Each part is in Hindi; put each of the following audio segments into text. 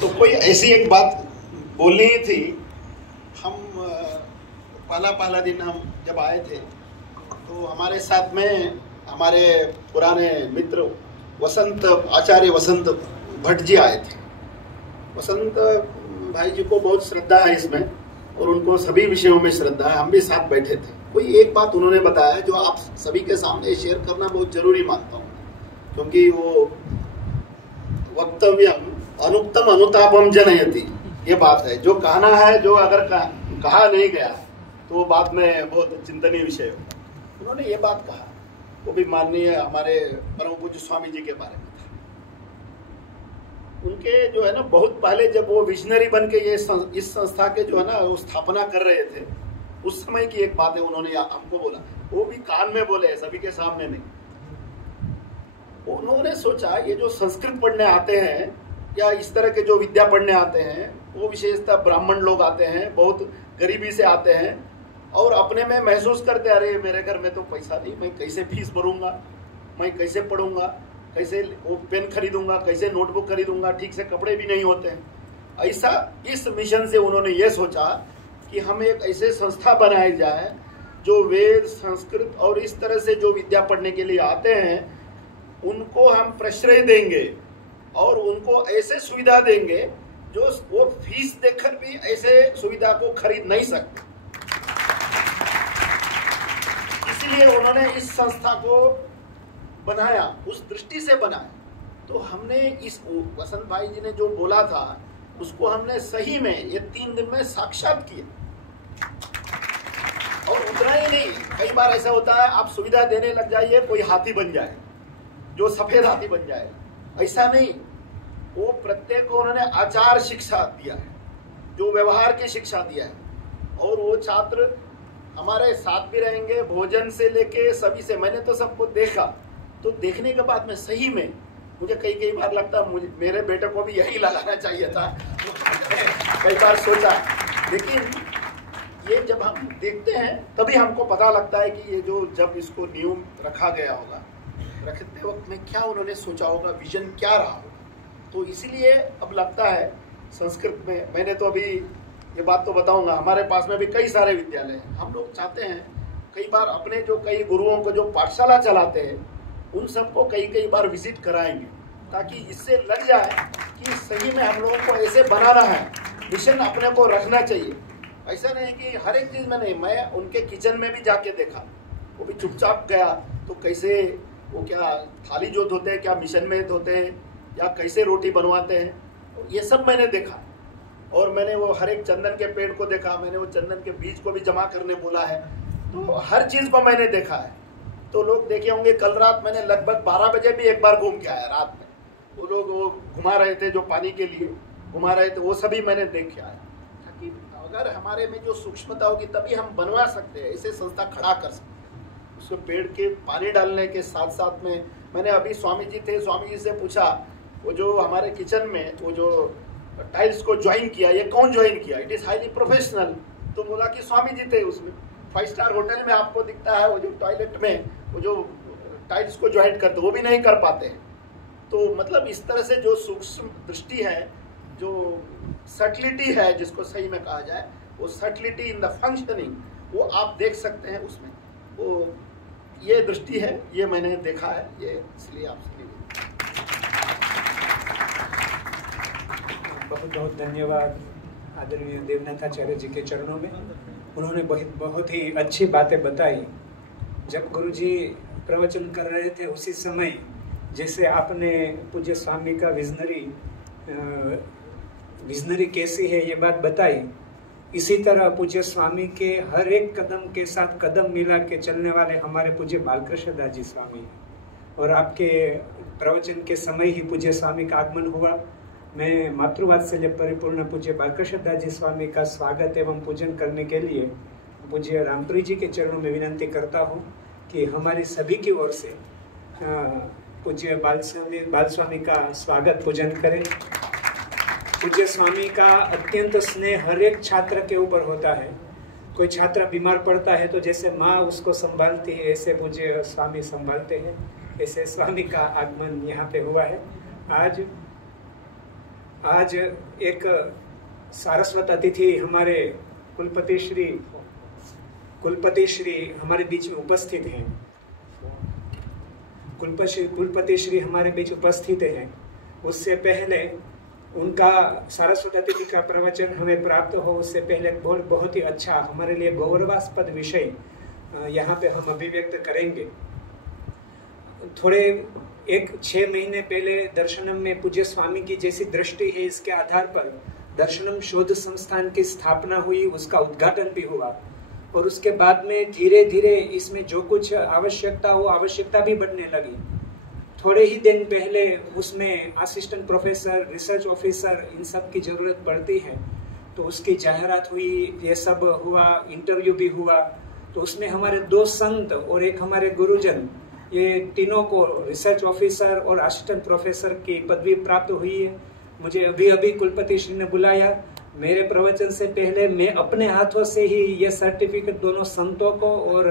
तो कोई ऐसी एक बात बोलनी ही थी। हम पहला दिन हम जब आए थे तो हमारे साथ में हमारे पुराने मित्र आचार्य वसंत भट्ट जी आए थे। वसंत भाई जी को बहुत श्रद्धा है इसमें और उनको सभी विषयों में श्रद्धा है। हम भी साथ बैठे थे। कोई एक बात उन्होंने बताया जो आप सभी के सामने शेयर करना बहुत जरूरी मानता हूँ, क्योंकि वो वक्तव्यम अनुक्तम अनुतापम जनयति, ये बात है। जो कहना है, जो अगर कहा नहीं गया तो वो बाद में बहुत चिंतनीय विषय होगा। उन्होंने ये बात कहा, वो भी माननीय हमारे परम पूज्य स्वामी जी के बारे में था। उनके जो है ना, बहुत पहले जब वो विजनरी बन के इस संस्था के जो है ना वो स्थापना कर रहे थे, उस समय की एक बात है उन्होंने हमको बोला। वो भी कान में बोले, सभी के सामने नहीं। उन्होंने सोचा ये जो संस्कृत पढ़ने आते हैं या इस तरह के जो विद्या पढ़ने आते हैं, वो विशेषतः ब्राह्मण लोग आते हैं, बहुत गरीबी से आते हैं और अपने में महसूस करते, अरे मेरे घर में तो पैसा नहीं, मैं कैसे फीस भरूंगा, मैं कैसे पढ़ूंगा, कैसे वो पेन खरीदूंगा, कैसे नोटबुक खरीदूंगा, ठीक से कपड़े भी नहीं होते हैं। ऐसा इस मिशन से उन्होंने ये सोचा कि हम एक ऐसे संस्था बनाई जाए जो वेद, संस्कृत और इस तरह से जो विद्या पढ़ने के लिए आते हैं उनको हम प्रश्रय देंगे और उनको ऐसे सुविधा देंगे जो वो फीस देकर भी ऐसे सुविधा को खरीद नहीं सकते। इसलिए उन्होंने इस संस्था को बनाया, उस दृष्टि से बनाया। तो हमने इस वसंत भाई जी ने जो बोला था उसको हमने सही में ये 3 दिन में साक्षात किया। और उतना ही नहीं, कई बार ऐसा होता है आप सुविधा देने लग जाइए, कोई हाथी बन जाए, जो सफेद हाथी बन जाए। ऐसा नहीं, वो प्रत्येक को उन्होंने आचार शिक्षा दिया है, जो व्यवहार की शिक्षा दिया है। और वो छात्र हमारे साथ भी रहेंगे, भोजन से लेके सभी से। मैंने तो सबको देखा, तो देखने के बाद में सही में मुझे कई बार लगता मुझे मेरे बेटे को भी यही लगाना चाहिए था। कई बार सोचा, लेकिन ये जब हम देखते हैं तभी हमको पता लगता है कि ये जो जब इसको नियम रखा गया होगा, रखते वक्त में क्या उन्होंने सोचा होगा, विजन क्या रहा होगा। तो इसीलिए अब लगता है संस्कृत में, मैंने तो अभी ये बात तो बताऊंगा, हमारे पास में भी कई सारे विद्यालय हैं। हम लोग चाहते हैं कई बार अपने जो कई गुरुओं को जो पाठशाला चलाते हैं उन सबको कई बार विजिट कराएंगे, ताकि इससे लग जाए कि सही में हम लोगों को ऐसे बनाना है, मिशन अपने को रखना चाहिए। ऐसा नहीं कि हर एक चीज में नहीं। मैं उनके किचन में भी जाके देखा, वो भी चुपचाप गया तो कैसे वो क्या थाली जो धोते हैं, क्या मिशन में धोते हैं या कैसे रोटी बनवाते हैं, ये सब मैंने देखा। और मैंने वो हर एक चंदन के पेड़ को देखा, मैंने वो चंदन के बीज को भी जमा करने बोला है। तो हर चीज को मैंने देखा है। तो लोग देखे होंगे, कल रात मैंने लगभग 12 बजे भी एक बार घूम के आया रात में। वो लोग वो घुमा रहे थे, जो पानी के लिए घुमा रहे थे, वो सभी मैंने देख के आया। ताकि अगर हमारे में जो सूक्ष्मता होगी तभी हम बनवा सकते हैं, ऐसे संस्था खड़ा कर सकते हैं। उसको पेड़ के पानी डालने के साथ साथ में मैंने अभी स्वामी जी थे, स्वामी जी से पूछा, वो जो हमारे किचन में वो जो टाइल्स को ज्वाइन किया, ये कौन ज्वाइन किया? It is highly professional. तो बोला कि स्वामी जी थे उसमें। 5 स्टार होटल में आपको दिखता है वो जो टॉयलेट में वो जो टाइल्स को ज्वाइन करते, वो भी नहीं कर पाते हैं। तो मतलब इस तरह से जो सूक्ष्म दृष्टि है, जो सटलिटी है, जिसको सही में कहा जाए, वो सटलिटी इन द फंक्शनिंग, वो आप देख सकते हैं उसमें। वो ये दृष्टि है, ये मैंने देखा है, ये इसलिए आपसे बहुत बहुत धन्यवाद आदरणीय देवनाथाचार्य जी के चरणों में। उन्होंने बहुत ही अच्छी बातें बताई। जब गुरुजी प्रवचन कर रहे थे उसी समय जैसे आपने पूज्य स्वामी का विजनरी कैसी है ये बात बताई, इसी तरह पूज्य स्वामी के हर एक कदम के साथ कदम मिला के चलने वाले हमारे पूज्य बालकृष्ण दास जी स्वामी हैं। और आपके प्रवचन के समय ही पूज्य स्वामी का आगमन हुआ। मैं मातृवात्सल्य परिपूर्ण पूज्य बालकृष्ण दास जी स्वामी का स्वागत एवं पूजन करने के लिए पूज्य रामप्री जी के चरणों में विनंती करता हूँ कि हमारी सभी की ओर से पूज्य बाल स्वामी का स्वागत पूजन करें। पूज्य स्वामी का अत्यंत स्नेह हर एक छात्र के ऊपर होता है। कोई छात्र बीमार पड़ता है तो जैसे माँ उसको संभालती है, ऐसे पूज्य स्वामी संभालते हैं। ऐसे स्वामी का आगमन यहाँ पे हुआ है। आज आज एक सारस्वत अतिथि हमारे कुलपति श्री हमारे बीच में उपस्थित हैं। कुलपति श्री हमारे बीच उपस्थित हैं। उससे पहले उनका सारस्वत अतिथि का प्रवचन हमें प्राप्त हो, उससे पहले बहुत ही अच्छा हमारे लिए गौरवास्पद विषय यहाँ पे हम अभिव्यक्त करेंगे। थोड़े 6 महीने पहले दर्शनम में पूज्य स्वामी की जैसी दृष्टि है, इसके आधार पर दर्शनम शोध संस्थान की स्थापना हुई, उसका उद्घाटन भी हुआ और उसके बाद में धीरे धीरे इसमें जो कुछ आवश्यकता भी बढ़ने लगी। थोड़े ही दिन पहले उसमें असिस्टेंट प्रोफेसर, रिसर्च ऑफिसर, इन सब की जरूरत पड़ती है, तो उसकी जाहिरात हुई, ये सब हुआ, इंटरव्यू भी हुआ। तो उसमें हमारे 2 संत और एक हमारे गुरुजन, ये तीनों को रिसर्च ऑफिसर और असिस्टेंट प्रोफेसर की पदवी प्राप्त हुई है। मुझे अभी कुलपति श्री ने बुलाया। मेरे प्रवचन से पहले मैं अपने हाथों से ही ये सर्टिफिकेट दोनों संतों को और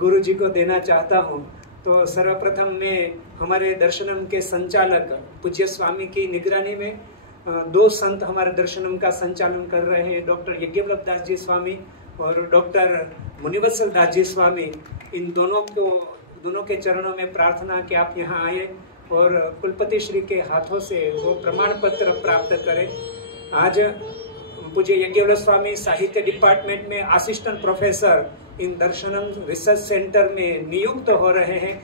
गुरुजी को देना चाहता हूँ। तो सर्वप्रथम मैं हमारे दर्शनम के संचालक पूज्य स्वामी की निगरानी में 2 संत हमारे दर्शनम का संचालन कर रहे हैं, डॉक्टर यज्ञवल्लभ दास जी स्वामी और डॉक्टर मुनिवत्सल दास जी स्वामी। इन दोनों के चरणों में प्रार्थना कि आप यहाँ आए और कुलपति श्री के हाथों से वो प्रमाण पत्र प्राप्त करें। आज पूज्य यज्ञवल्लभ स्वामी साहित्य डिपार्टमेंट में असिस्टेंट प्रोफेसर इन दर्शनम रिसर्च सेंटर में नियुक्त हो रहे हैं।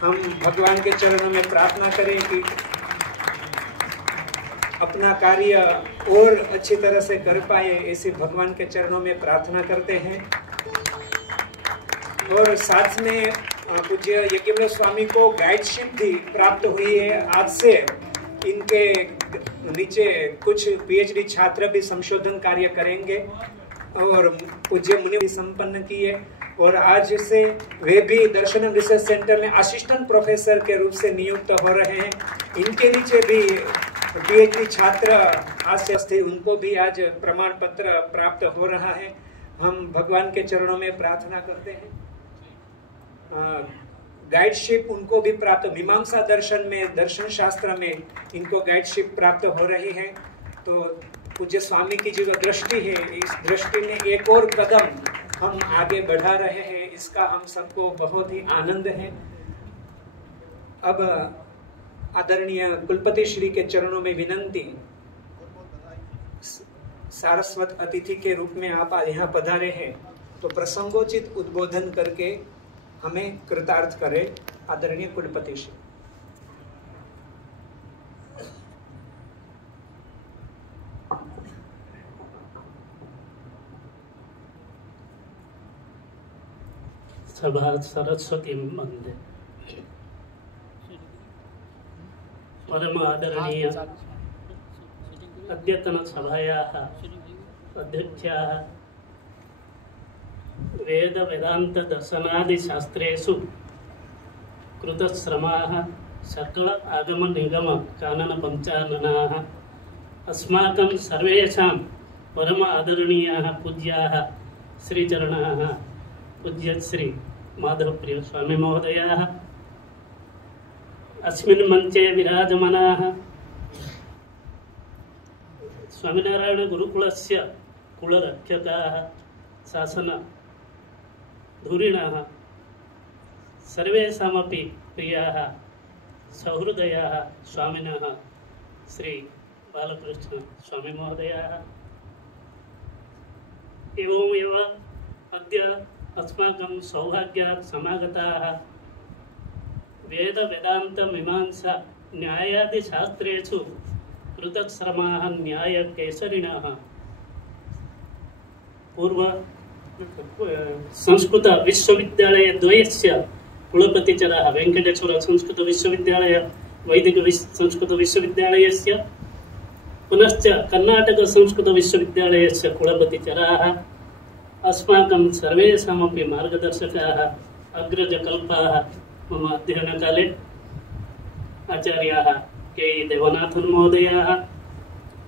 हम भगवान के चरणों में प्रार्थना करें कि अपना कार्य और अच्छी तरह से कर पाए, ऐसे भगवान के चरणों में प्रार्थना करते हैं। और साथ में पूज्य यज्ञवल्लभ स्वामी को गाइडशिप भी प्राप्त हुई है। आज से इनके नीचे कुछ पीएचडी छात्र भी संशोधन कार्य करेंगे और पूज्य मुनि भी संपन्न किए और आज से वे भी दर्शनम रिसर्च सेंटर में असिस्टेंट प्रोफेसर के रूप से नियुक्त हो रहे हैं। इनके नीचे भी पीएचडी छात्र आज से स्थित, उनको भी आज प्रमाण पत्र प्राप्त हो रहा है। हम भगवान के चरणों में प्रार्थना करते हैं। गाइडशिप उनको भी प्राप्त, मीमांसा दर्शन में, दर्शन शास्त्र में इनको गाइडशिप प्राप्त हो रही है। तो पूज्य स्वामी की जो दृष्टि है, इस दृष्टि में एक और कदम हम आगे बढ़ा रहे हैं, इसका हम सबको बहुत ही आनंद है। अब आदरणीय कुलपति श्री के चरणों में विनंती, सारस्वत अतिथि के रूप में आप यहाँ पधारे हैं, तो प्रसंगोचित उद्बोधन करके हमें कृतार्थ करे। आदरणीय कुलपति श्री। सभा सरस्वती वंदे। परम आदरणीय अद्यतन सभायाः अध्यक्षाः वेद वेदांत दर्शनादि शास्त्रेषु कृतश्रमाः सकल आगम निगम कानन पंचाननाः अस्माकं सर्वेषां परम आदरणीयाः पूज्याः श्रीचरणाः पूज्य श्री माधवप्रिय स्वामी महोदयाः अस्मिन् मंचे विराजमानाः स्वामिनारायण गुरुकुलस्य कुलरक्षकाः शासन धुरीणाः सर्वेषामपि प्रियाः सहृदयाः स्वामिनः श्री बालकृष्ण स्वामी महोदयाः एवमेव अद्य अस्माकं सौभाग्यात् समागताः वेद वेदांत मीमांसा न्यायादि शास्त्रेषु कृतश्रमाः न्यायकेसरिणः पूर्व संस्कृत विश्वविद्यालय द्वयस्य कुलपतिचरः वेंकटेश्वर संस्कृत विश्वविद्यालय वैदिक संस्कृत विश्वविद्यालयस्य पुनश्च कर्नाटक संस्कृत विश्वविद्यालयस्य कुलपतिचराः अस्माकं सर्वेषामपि मार्गदर्शकाः अग्रजकल्पाः मम अध्ययनकाले आचार्याः के देवनाथन् महोदयाः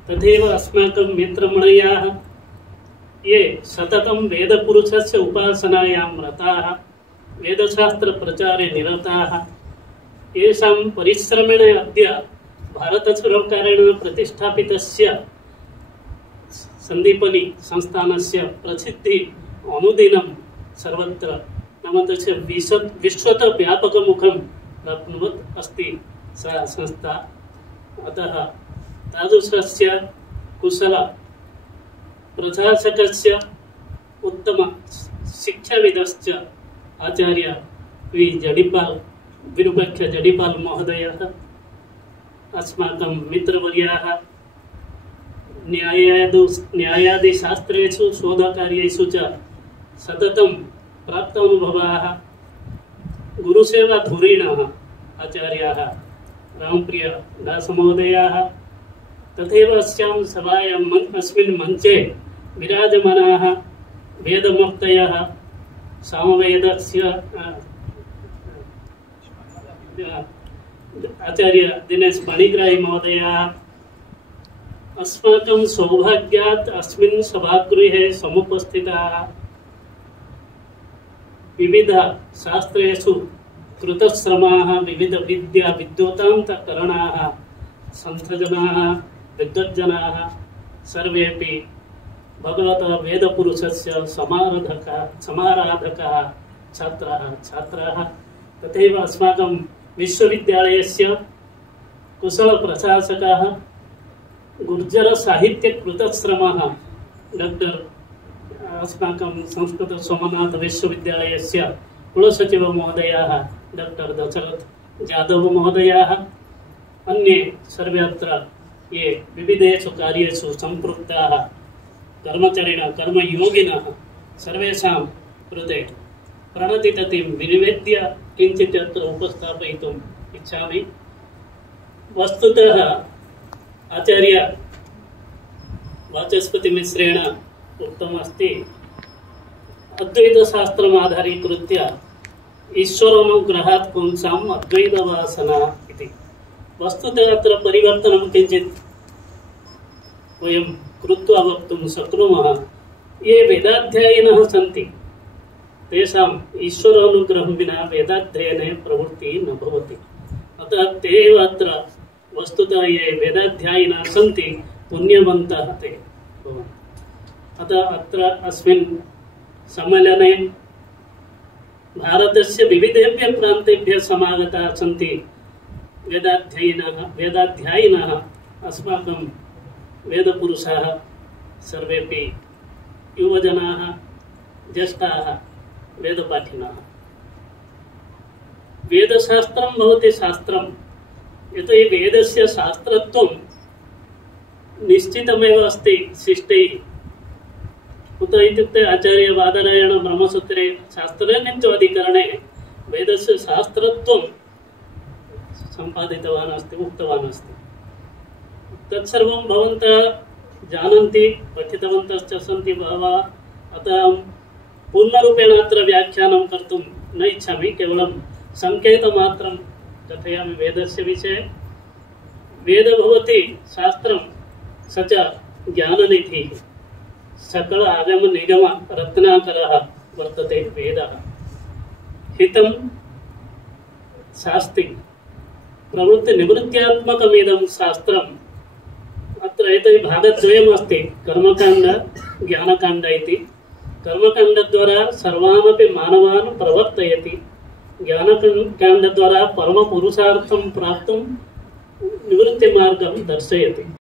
तथैव अस्माकं मित्रमणयाः ये सततं वेदपुरुषस्य उपासनायां रताः वेदशास्त्र प्रचारे निरताः येषां परिश्रमेण अद्य भारतसर्वकारेण प्रतिष्ठापितस्य सन्दीपनी संस्थानस्य प्रसिद्धि अनुदिनं सर्वत्र नाम तस्य विश्वत व्यापकमुखं प्राप्नुवत् अस्ति सा संस्था। अतः तादृशस्य कुशल प्रशासकस्य उत्तम शिक्षाविदश्च आचार्य वी जडिपाल विरूपाख्य जडिपाल महोदयः अस्माकं मित्रवर्याः न्यायादिशास्त्रेषु शोधकार्येषु च सततं प्राप्तानुभवाः गुरुसेवाधुरीणः आचार्याः रामप्रिय दासमहोदयाः तथैव अस्यां सभायाम् अस्मिन् मञ्चे विराजमानाः वेदमूर्तयः सामवेदस्य आचार्य दिनेश पाणिग्राही महोदयाः अस्माकं सौभाग्यात् अस्मिन् सभागृहे समुपस्थिताः विविध शास्त्रेषु कृतश्रमाः विविध विद्या विद्योतान्तकरणाः सन्थजनाः विद्वज्जनाः सर्वेपि भगवतः वेदपुरुषस्य समाराधकाः छात्राः तथैव अस्माकं विश्वविद्यालयस्य कुशलप्रशासकाः गुर्जरसाहित्यकृतश्रमः डॉक्टर अस्माकं संस्कृत सोमनाथ विश्वविद्यालयस्य कुलसचिव महोदयाः डॉक्टर दशरथ जादव महोदयाः अन्ये सर्वे अत्र ये विविधेषु कार्येषु सम्पृक्ताः कर्मचारिणः कर्मयोगिनः सर्वेषां कृते प्रणतिततिं विनिवेद्य किञ्चित् अत्र उपस्थापयितुम् इच्छामि। वस्तुतः आचार्य वाचस्पतिमिश्रेण उक्तमस्ति अद्वैतशास्त्रम् आधारीकृत्य ईश्वरानुग्रहात् पुंसाम् अद्वैतवासना इति। वस्तुतः अत्र परिवर्तनं किञ्चित् वयं कृत्वा वक्तुं शक्नुमः। ये वेदाध्यायिनः सन्ति तेषाम् ईश्वरानुग्रहं विना वेदाध्ययने प्रवृत्तिः न भवति। अतः ते एव अत्र वस्तुतः ये वेदाध्यायिनः सन्ति पुण्यवन्तः ते भवन्ति। अतः अत्र अस्मिन् सम्मेलने भारतस्य विविधेभ्यः प्रान्तेभ्यः समागताः सन्ति वेदाध्यायिनः अस्माकं वेदपुरुषाः सर्वेपि युवजनाः ज्येष्ठाः वेदपाठिनः। वेदशास्त्रं भवति शास्त्रं यतोहि वेदस्य शास्त्रत्वं निश्चितमेव अस्ति शिष्टैः। कुत इत्युक्ते आचार्य बादरायण ब्रह्मसूत्रे शास्त्रनित्य अधिकरणे वेदस्य शास्त्रत्वं सम्पादितवान् अस्ति उक्तवान् अस्ति। तत्सर्वं भवन्तः जानन्ति पठितवन्तश्च सन्ति बहवः। अतः पूर्णरूपेण अत्र व्याख्यानं कर्तुं न इच्छामि, केवलं संकेतमात्रं कथयामि वेदस्य विषये। वेद भवति शास्त्रं स च ज्ञाननिधिः सकल आगम निगम रत्नाकरः वर्तते वेदः। हितं शास्ति प्रवृत्ति निवृत्त्यात्मकमिदं शास्त्रम्। अत्र एतैः भागद्वयमस्ति कर्मकाण्ड ज्ञानकाण्ड इति। कर्मकाण्डद्वारा सर्वानपि मानवान् प्रवर्तयति, ज्ञानकाण्डद्वारा परमपुरुषार्थं प्राप्तुं निवृत्तिमार्गं दर्शयति।